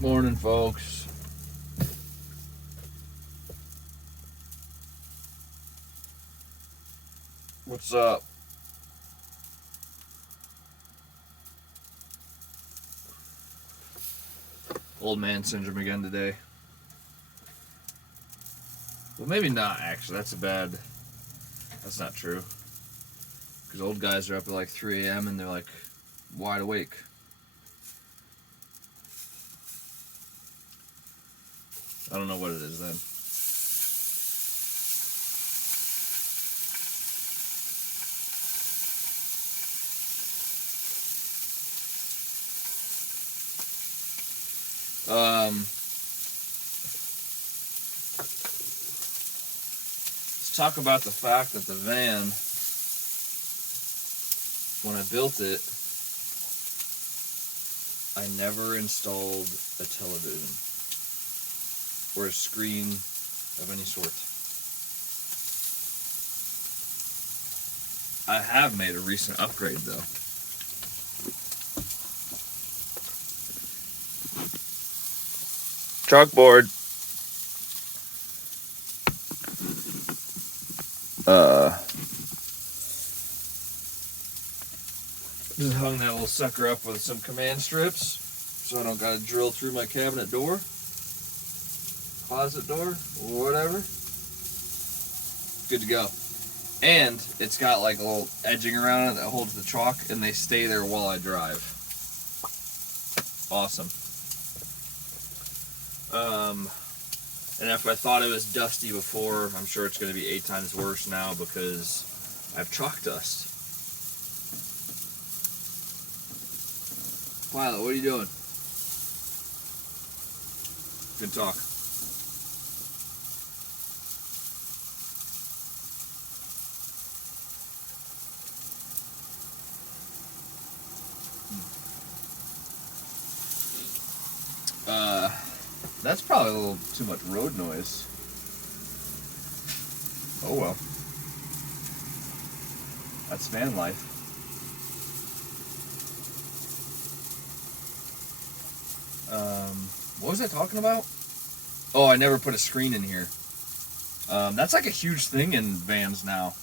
Morning, folks. What's up? Old man syndrome again today. Well, maybe not, actually. That's not true. Because old guys are up at like 3 a.m. and they're like wide awake. I don't know what it is then. Let's talk about the fact that the van, when I built it, I never installed a television or a screen of any sort. I have made a recent upgrade though. Chalkboard. Just hung that little sucker up with some command strips so I don't gotta drill through my cabinet door, closet door, or whatever. Good to go. And it's got like a little edging around it that holds the chalk, and they stay there while I drive. Awesome. And if I thought it was dusty before, I'm sure it's going to be 8 times worse now because I have chalk dust. Violet, what are you doing? Good talk. That's probably a little too much road noise. Oh well. That's van life. What was I talking about? Oh, I never put a screen in here. That's like a huge thing in vans now.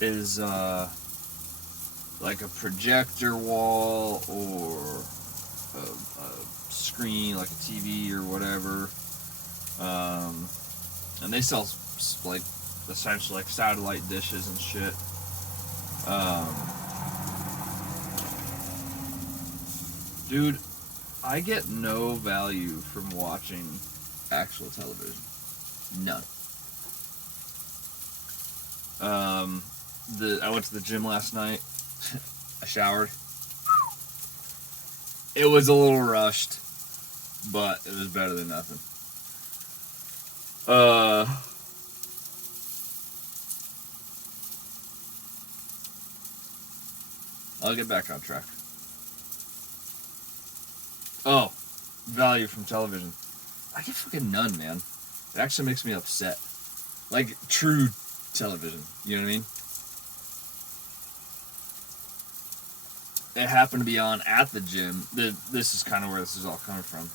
Is like a projector wall or a screen, like a TV or whatever. And they sell like essentially like satellite dishes and shit. Dude, I get no value from watching actual television. None. I went to the gym last night. I showered. It was a little rushed, but it was better than nothing. I'll get back on track. Oh, value from television. I get fucking none, man. It actually makes me upset. Like, true television. You know what I mean? It happened to be on at the gym. This is kind of where this is all coming from.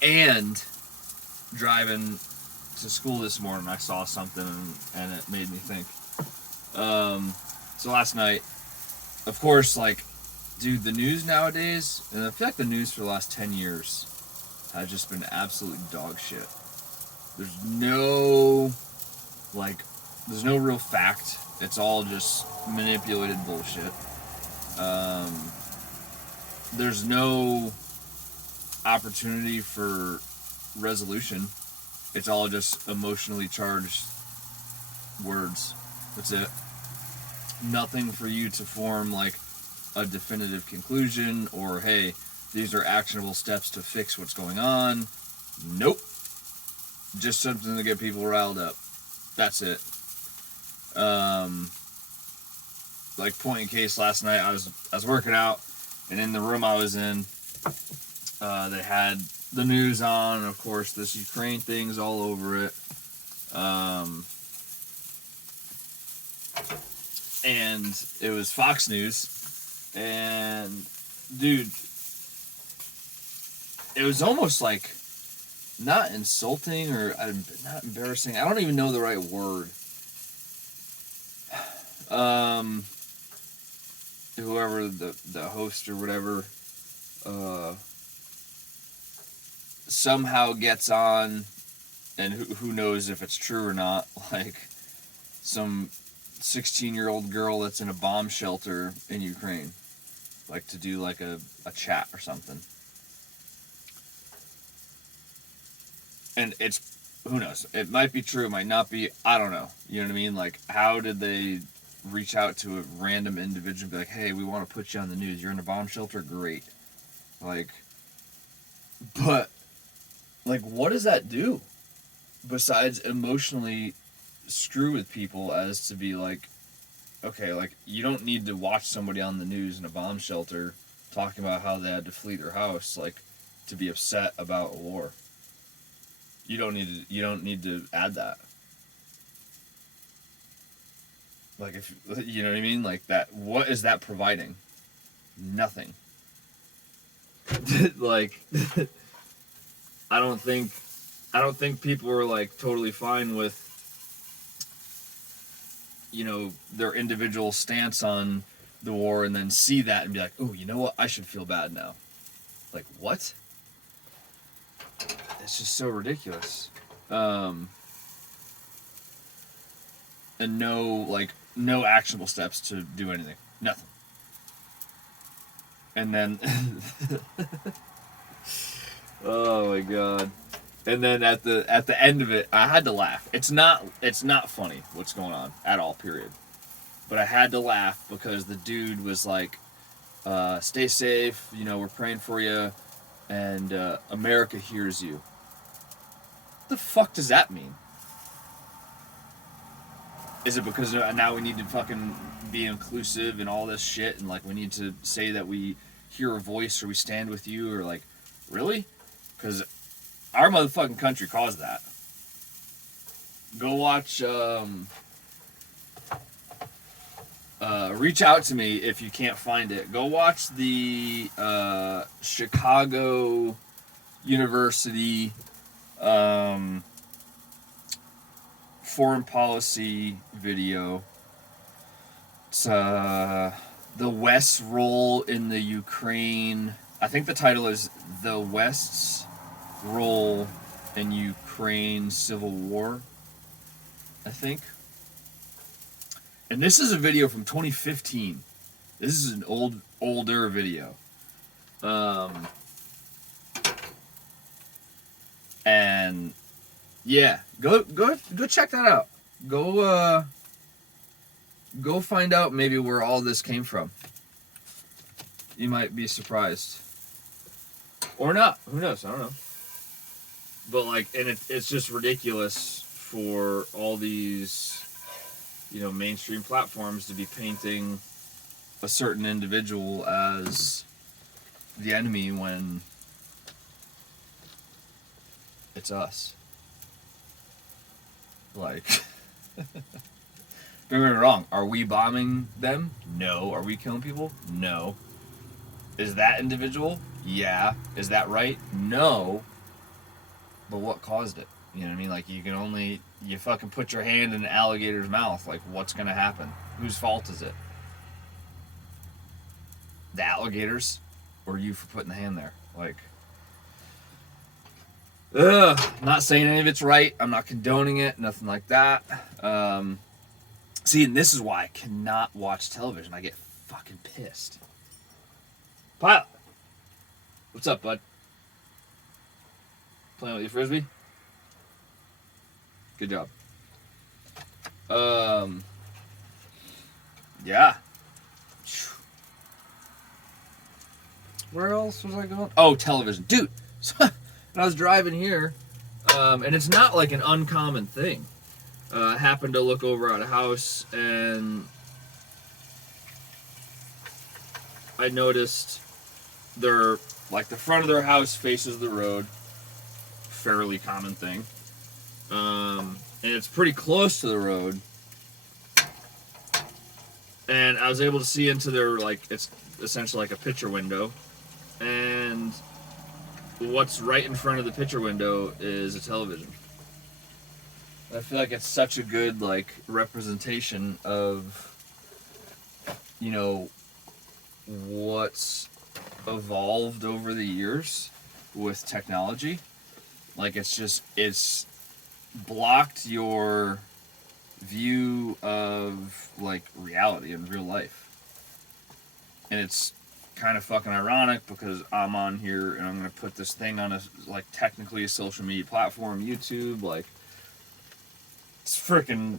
And driving to school this morning, I saw something and it made me think. So last night, of course, like, dude, the news nowadays, and I feel like the news for the last 10 years has just been absolute dog shit. There's no real fact. It's all just manipulated bullshit. There's no opportunity for resolution. It's all just emotionally charged words. That's it. Nothing for you to form like a definitive conclusion or, hey, these are actionable steps to fix what's going on. Nope. Just something to get people riled up. That's it. Like, point in case, last night I was working out, and in the room I was in, they had the news on, and of course this Ukraine thing's all over it. And it was Fox News, and dude, it was almost like not insulting or not embarrassing. I don't even know the right word. Whoever the host or whatever somehow gets on, and who knows if it's true or not, like some 16-year-old girl that's in a bomb shelter in Ukraine, like to do like a chat or something. And it's, who knows, it might be true, it might not be, I don't know, you know what I mean? Like, how did they reach out to a random individual and be like, hey, we want to put you on the news, you're in a bomb shelter, great. Like, but, like, what does that do? Besides emotionally screw with people as to be like, okay, like, you don't need to watch somebody on the news in a bomb shelter talking about how they had to flee their house, like, to be upset about a war. You don't need to add that. Like, if you know what I mean, like that. What is that providing? Nothing. Like, I don't think people are like totally fine with, you know, their individual stance on the war and then see that and be like, oh, you know what? I should feel bad now. Like, what? It's just so ridiculous. And no actionable steps to do anything. Nothing. And then oh my god. And then at the end of it, I had to laugh. It's not funny what's going on at all, period. But I had to laugh because the dude was like, stay safe, you know, we're praying for you, and America hears you. What the fuck does that mean? Is it because now we need to fucking be inclusive and all this shit, and like we need to say that we hear a voice or we stand with you, or like, really? Because our motherfucking country caused that. Go watch, reach out to me if you can't find it. Go watch the Chicago University foreign policy video. It's the West's role in the Ukraine. I think the title is The West's Role in Ukraine Civil War, I think. And this is a video from 2015. This is an older video. And yeah, go check that out. Go find out maybe where all this came from. You might be surprised. Or not. Who knows? I don't know. But like, and it's just ridiculous for all these, you know, mainstream platforms to be painting a certain individual as the enemy when it's us. Like, don't get me wrong, are we bombing them? No. Are we killing people? No. Is that individual? Yeah. Is that right? No. But what caused it? You know what I mean? Like, you fucking put your hand in an alligator's mouth. Like, what's gonna happen? Whose fault is it? The alligators? Or you for putting the hand there? Like, not saying any of it's right. I'm not condoning it. Nothing like that. See, and this is why I cannot watch television. I get fucking pissed. Pilot! What's up, bud? Playing with your frisbee? Good job. Yeah. Where else was I going? Oh, television. Dude, when I was driving here, and it's not like an uncommon thing. I happened to look over at a house, and I noticed like the front of their house faces the road. Fairly common thing. And it's pretty close to the road. And I was able to see into their, like, it's essentially like a picture window. And what's right in front of the picture window is a television. I feel like it's such a good like representation of, you know, what's evolved over the years with technology. Like it's blocked your view of like reality in real life. And it's kind of fucking ironic because I'm on here and I'm gonna put this thing on a like technically a social media platform, YouTube, like it's freaking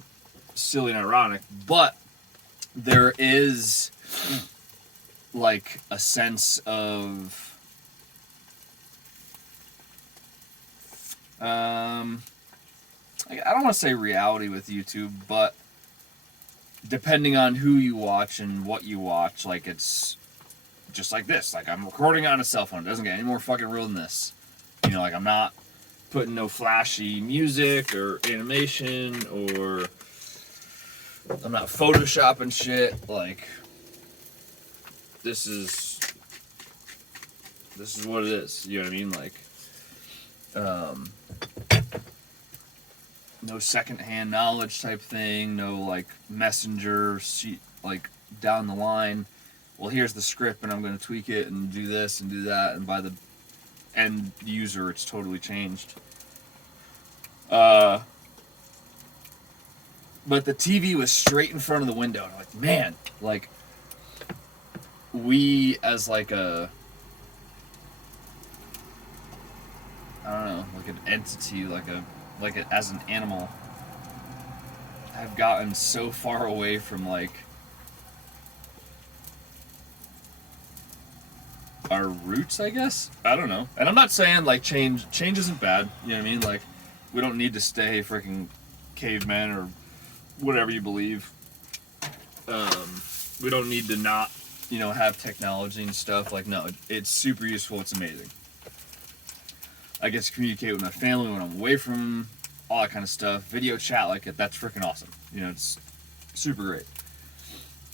silly and ironic, but there is like a sense of I don't want to say reality with YouTube, but depending on who you watch and what you watch, like it's just like this. Like I'm recording on a cell phone. It doesn't get any more fucking real than this. You know, like I'm not putting no flashy music or animation or I'm not photoshopping shit. Like this is what it is. You know what I mean? Like no secondhand knowledge type thing, no like messenger sheet like down the line. Well, here's the script and I'm going to tweak it and do this and do that, and by the end user it's totally changed. But the TV was straight in front of the window and I'm like, man, like we as like a I don't know, like an entity, as an animal, have gotten so far away from like our roots, I guess. I don't know. And I'm not saying like change isn't bad. You know what I mean? Like we don't need to stay freaking cavemen or whatever you believe. We don't need to not, you know, have technology and stuff. Like no, it's super useful. It's amazing. I get to communicate with my family when I'm away from them, all that kind of stuff. Video chat, like that's freaking awesome. You know, it's super great.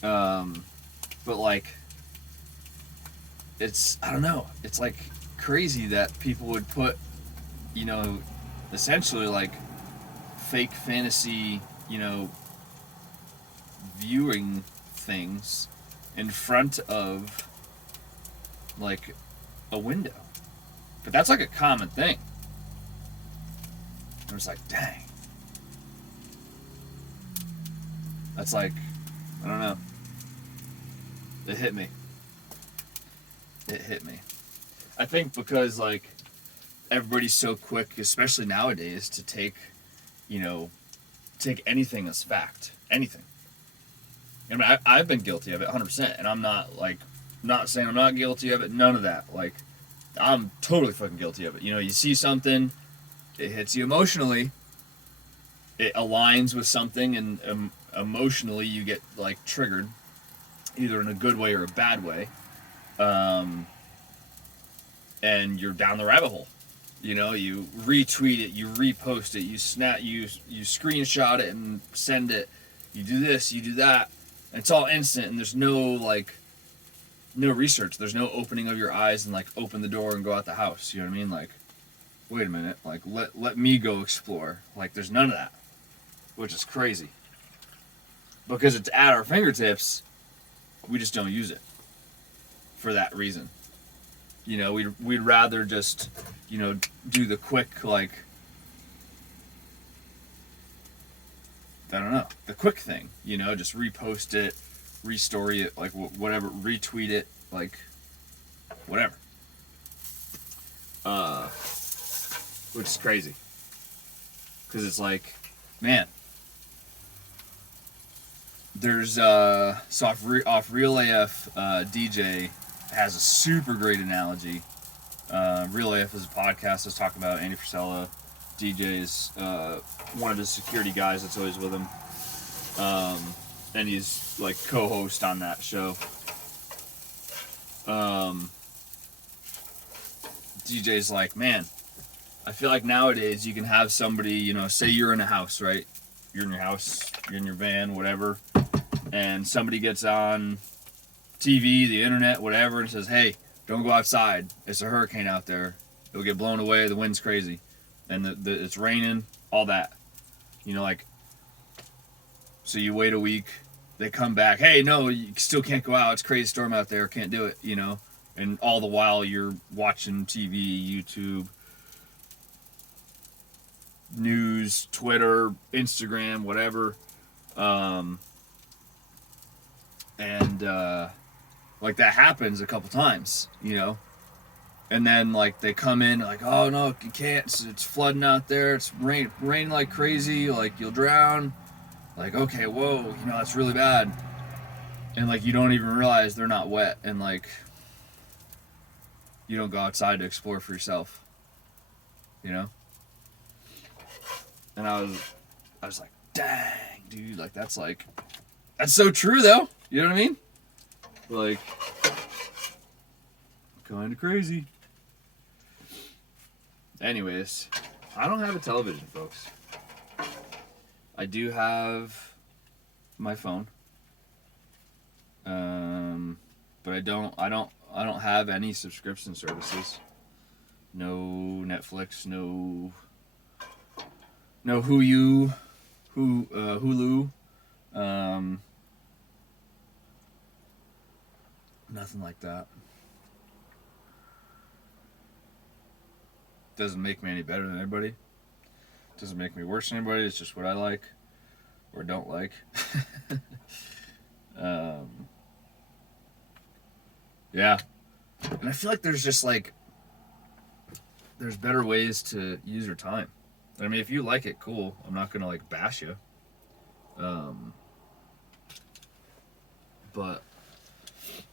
But like, it's, I don't know, it's like crazy that people would put, you know, essentially like fake fantasy, you know, viewing things in front of like a window. But that's like a common thing. I was like, dang. That's like, I don't know. It hit me. It hit me. I think because like everybody's so quick, especially nowadays, to take, you know, take anything as fact. Anything. I mean, I've been guilty of it 100%, and I'm not like, not saying I'm not guilty of it, none of that. Like, I'm totally fucking guilty of it. You know, you see something, it hits you emotionally, it aligns with something, and emotionally you get like triggered, either in a good way or a bad way, and you're down the rabbit hole. You know, you retweet it, you repost it, you screenshot it and send it. You do this, you do that. And it's all instant, and there's no like, no research. There's no opening of your eyes and like open the door and go out the house. You know what I mean? Like, wait a minute. Like, let me go explore. Like, there's none of that, which is crazy. Because it's at our fingertips, we just don't use it for that reason. You know, we'd rather just, you know, do the quick, like, I don't know, the quick thing, you know, just repost it, restory it, like whatever, retweet it, like whatever. Which is crazy. Because it's like, man, there's, so off Real AF, DJ has a super great analogy. Real AF is a podcast I was talking about. Andy Frisella, DJ is one of his security guys that's always with him. And he's like co-host on that show. DJ's like, man, I feel like nowadays you can have somebody, you know, say you're in a house, right? You're in your house, you're in your van, whatever, and somebody gets on TV, the internet, whatever, and says, hey, don't go outside. It's a hurricane out there. It'll get blown away. The wind's crazy, and it's raining. All that, you know, like. So you wait a week. They come back. Hey, no, you still can't go out. It's a crazy storm out there. Can't do it. You know, and all the while you're watching TV, YouTube, news, Twitter, Instagram, whatever. Like that happens a couple times, you know, and then like they come in like, oh no, you can't, it's flooding out there, it's raining like crazy, like you'll drown, like, okay, whoa, you know, that's really bad, and like you don't even realize they're not wet, and like you don't go outside to explore for yourself, you know. And I was like, dang, dude, like that's so true though, you know what I mean? Like, kind of crazy. Anyways, I don't have a television, folks. I do have my phone. But I don't have any subscription services. No Netflix, no Hulu. Nothing like that. Doesn't make me any better than anybody. Doesn't make me worse than anybody. It's just what I like or don't like. Yeah. And I feel like there's just like, there's better ways to use your time. I mean, if you like it, cool. I'm not gonna like bash you. But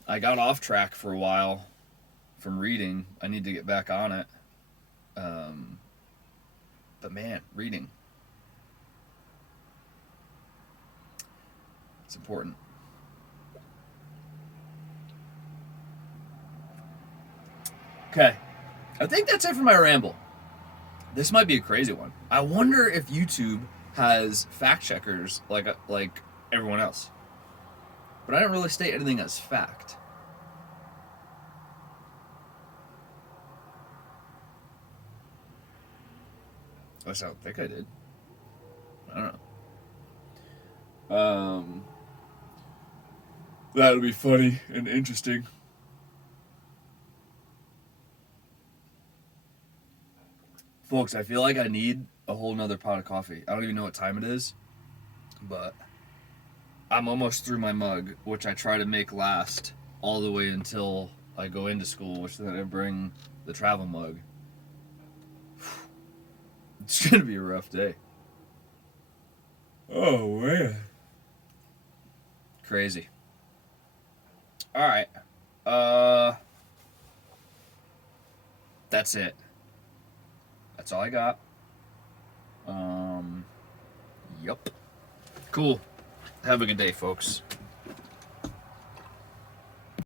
I got off track for a while from reading. I need to get back on it. But man, reading. It's important. Okay. I think that's it for my ramble. This might be a crazy one. I wonder if YouTube has fact checkers like everyone else. But I don't really state anything as fact. I don't think I did. I don't know. That'll be funny and interesting. Folks, I feel like I need a whole nother pot of coffee. I don't even know what time it is, but I'm almost through my mug, which I try to make last all the way until I go into school, which then I bring the travel mug. It's gonna be a rough day. Oh man. Crazy. Alright. That's it. That's all I got. Yup. Cool. Have a good day, folks.